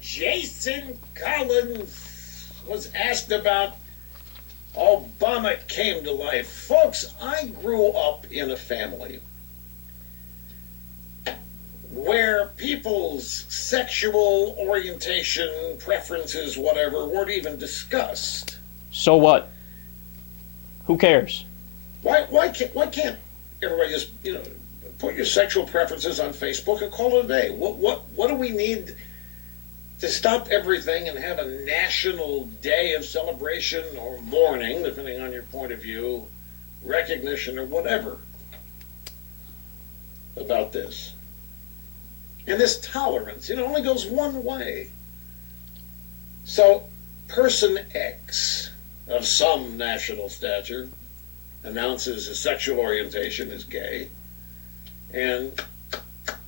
Jason Collins was asked about Obama came to life. Folks, I grew up in a family where people's sexual orientation, preferences, whatever, weren't even discussed. So what? Who cares? Why can't everybody just, put your sexual preferences on Facebook and call it a day? What do we need to stop everything and have a national day of celebration or mourning, depending on your point of view, recognition or whatever about this? And this tolerance, only goes one way. So, person X of some national stature announces his sexual orientation is gay, and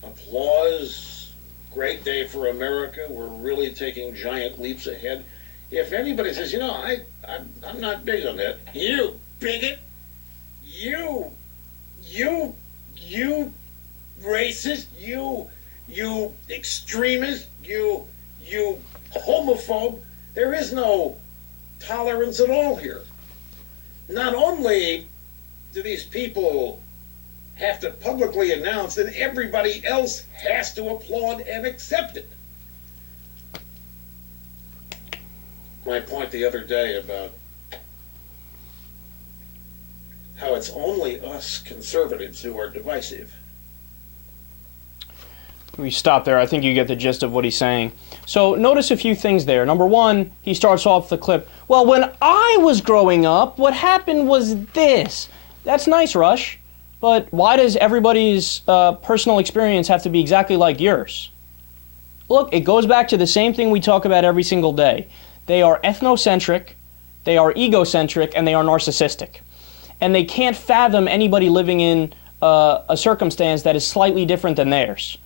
applause, great day for America, we're really taking giant leaps ahead. If anybody says, I'm not big on that, you bigot, you racist, you extremist, you homophobe, there is no tolerance at all here. Not only do these people have to publicly announce, and everybody else has to applaud and accept it. My point the other day about how it's only us conservatives who are divisive. We stop there. I think you get the gist of what he's saying. So notice a few things there. Number one, he starts off the clip, well, when I was growing up, what happened was this. That's nice, Rush, but why does everybody's personal experience have to be exactly like yours? Look, it goes back to the same thing we talk about every single day. They are ethnocentric, they are egocentric, and they are narcissistic. And they can't fathom anybody living in a circumstance that is slightly different than theirs.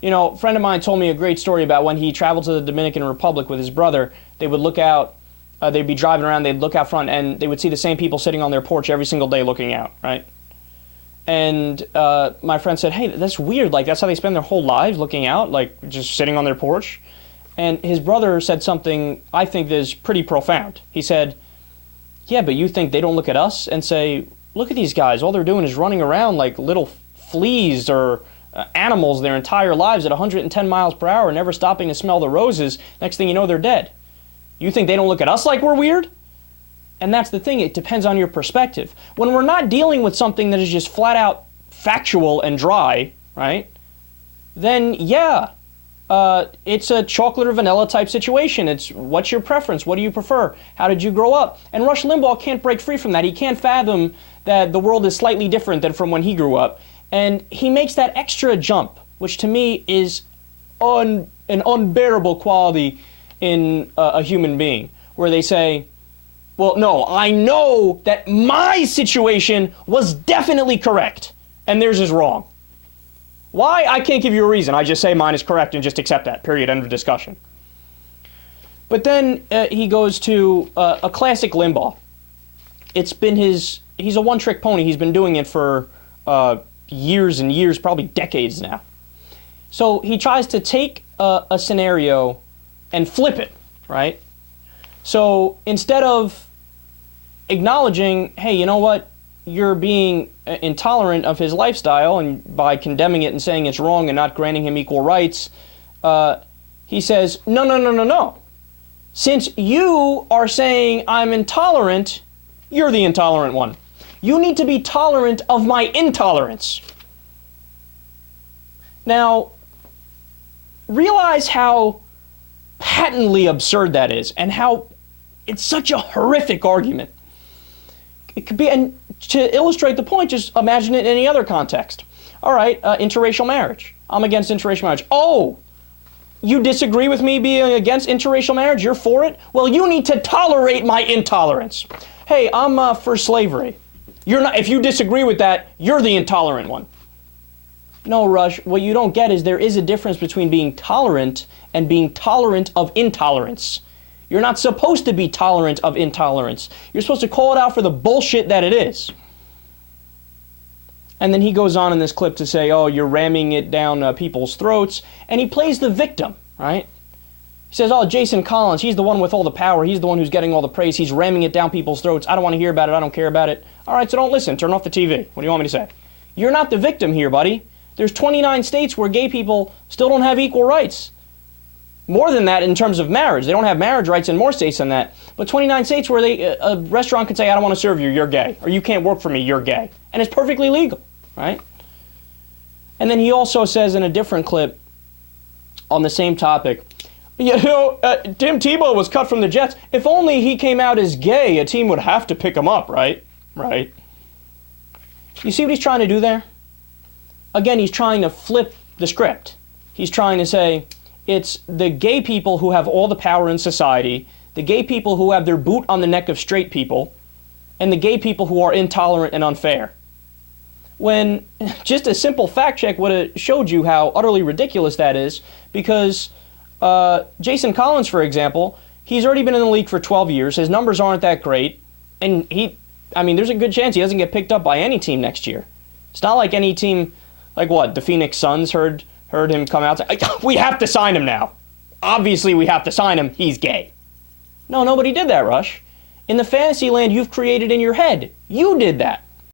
A friend of mine told me a great story about when he traveled to the Dominican Republic with his brother. They would look out, they'd be driving around, they'd look out front, and they would see the same people sitting on their porch every single day looking out, right? And my friend said, hey, that's weird, like that's how they spend their whole lives, looking out, like just sitting on their porch? And his brother said something I think is pretty profound. He said, yeah, but you think they don't look at us and say, look at these guys, all they're doing is running around like little fleas or animals their entire lives at 110 miles per hour, never stopping to smell the roses. Next thing you know, they're dead. You think they don't look at us like we're weird? And that's the thing, it depends on your perspective. When we're not dealing with something that is just flat out factual and dry, right, then yeah, it's a chocolate or vanilla type situation. It's what's your preference? What do you prefer? How did you grow up? And Rush Limbaugh can't break free from that. He can't fathom that the world is slightly different than from when he grew up. And he makes that extra jump, which to me is an unbearable quality in a human being, where they say, well, no, I know that my situation was definitely correct, and theirs is wrong. Why? I can't give you a reason. I just say mine is correct and just accept that, period, end of discussion. But then he goes to a classic Limbaugh. He's a one-trick pony. He's been doing it for years and years, probably decades now. So he tries to take a scenario and flip it, right? So instead of acknowledging, hey, you know what, you're being intolerant of his lifestyle, and by condemning it and saying it's wrong and not granting him equal rights, he says, no. Since you are saying I'm intolerant, you're the intolerant one. You need to be tolerant of my intolerance. Now, realize how patently absurd that is, and how it's such a horrific argument. It could be, and to illustrate the point, just imagine it in any other context. All right, interracial marriage. I'm against interracial marriage. Oh, you disagree with me being against interracial marriage? You're for it? Well, you need to tolerate my intolerance. Hey, I'm for slavery. You're not. If you disagree with that, you're the intolerant one. No, Rush, what you don't get is there is a difference between being tolerant and being tolerant of intolerance. You're not supposed to be tolerant of intolerance. You're supposed to call it out for the bullshit that it is. And then he goes on in this clip to say, oh, you're ramming it down people's throats. And he plays the victim, right? He says, oh, Jason Collins, he's the one with all the power. He's the one who's getting all the praise. He's ramming it down people's throats. I don't want to hear about it. I don't care about it. All right, so don't listen. Turn off the TV. What do you want me to say? You're not the victim here, buddy. There's 29 states where gay people still don't have equal rights. More than that in terms of marriage. They don't have marriage rights in more states than that. But 29 states where a restaurant can say, I don't want to serve you, you're gay. Or you can't work for me, you're gay. And it's perfectly legal, right? And then he also says in a different clip on the same topic, you know, Tim Tebow was cut from the Jets. If only he came out as gay, a team would have to pick him up, right? Right. You see what he's trying to do there? Again, he's trying to flip the script. He's trying to say, it's the gay people who have all the power in society, the gay people who have their boot on the neck of straight people, and the gay people who are intolerant and unfair. When just a simple fact check would have showed you how utterly ridiculous that is, because Jason Collins, for example, he's already been in the league for 12 years. His numbers aren't that great, and there's a good chance he doesn't get picked up by any team next year. It's not like any team, like what, the Phoenix Suns heard him come out and say, we have to sign him now. Obviously we have to sign him. He's gay. No, nobody did that, Rush. In the fantasy land you've created in your head, you did that.